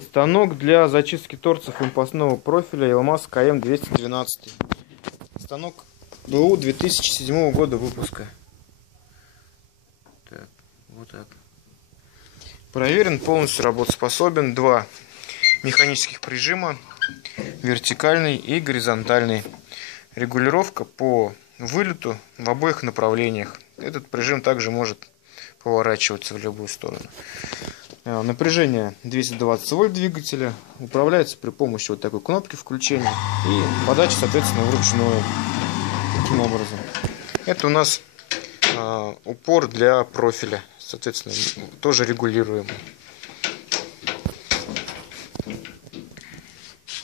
Станок для зачистки торцев импостного профиля Elmas КМ-212. Станок БУ 2007 года выпуска. Так, вот так. Проверен, полностью работоспособен. Два механических прижима, вертикальный и горизонтальный. Регулировка по вылету в обоих направлениях. Этот прижим также может поворачиваться в любую сторону. Напряжение 220 вольт двигателя. Управляется при помощи вот такой кнопки включения. И подача, соответственно, вручную. Таким образом. Это у нас упор для профиля. Соответственно, тоже регулируем.